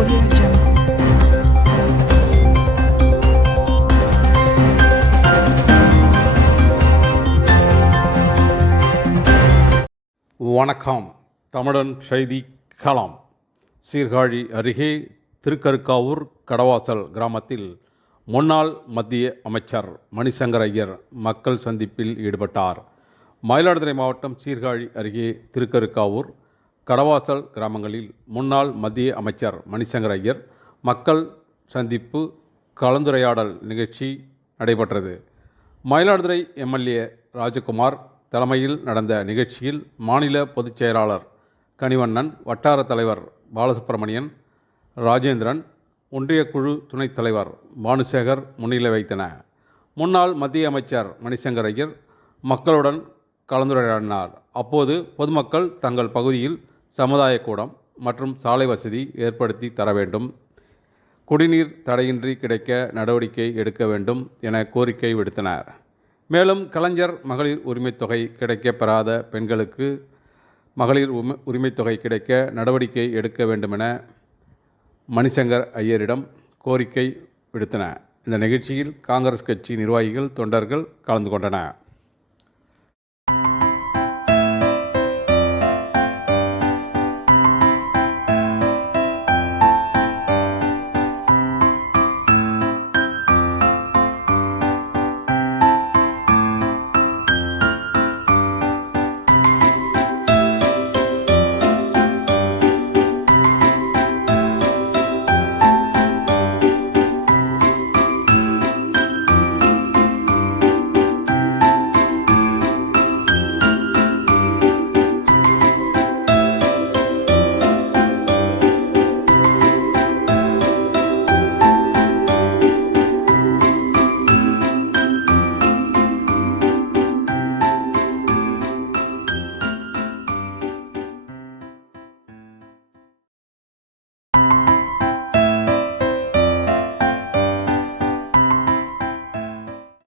Audio Jungle. வணக்கம். தமிழன் செய்தி களம். சீர்காழி அருகே திருக்கருக்காவூர் கடவாசல் கிராமத்தில் முன்னாள் மத்திய அமைச்சர் மணிசங்கர் ஐயர் மக்கள் சந்திப்பில் ஈடுபட்டார். மயிலாடுதுறை மாவட்டம் சீர்காழி அருகே திருக்கருக்காவூர் கடவாசல் கிராமங்களில் முன்னாள் மத்திய அமைச்சர் மணிசங்கர் ஐயர் மக்கள் சந்திப்பு கலந்துரையாடல் நிகழ்ச்சி நடைபெற்றது. மயிலாடுதுறை எம்எல்ஏ ராஜகுமார் தலைமையில் நடந்த நிகழ்ச்சியில் மாநில பொதுச் செயலாளர் கனிவண்ணன் வட்டார தலைவர் பாலசுப்பிரமணியன் ராஜேந்திரன் ஒன்றிய குழு துணைத் தலைவர் பானுசேகர் முன்னிலை வைத்தன முன்னாள் மத்திய அமைச்சர் மணிசங்கர் ஐயர் மக்களுடன் கலந்துரையாடினார். அப்போது பொதுமக்கள் தங்கள் பகுதியில் சமுதாய கூடம் மற்றும் சாலை வசதி ஏற்படுத்தி தர வேண்டும். குடிநீர் தடையின்றி கிடைக்க நடவடிக்கை எடுக்க வேண்டும் என கோரிக்கை விடுத்தனர். மேலும் கலைஞர் மகளிர் உரிமைத்தொகை கிடைக்க பெறாத பெண்களுக்கு மகளிர் உம உரிமைத்தொகை கிடைக்க நடவடிக்கை எடுக்க வேண்டுமென மணிசங்கர் ஐயரிடம் கோரிக்கை விடுத்தன இந்த நிகழ்ச்சியில் காங்கிரஸ் கட்சி நிர்வாகிகள் தொண்டர்கள் கலந்து கொண்டனர்.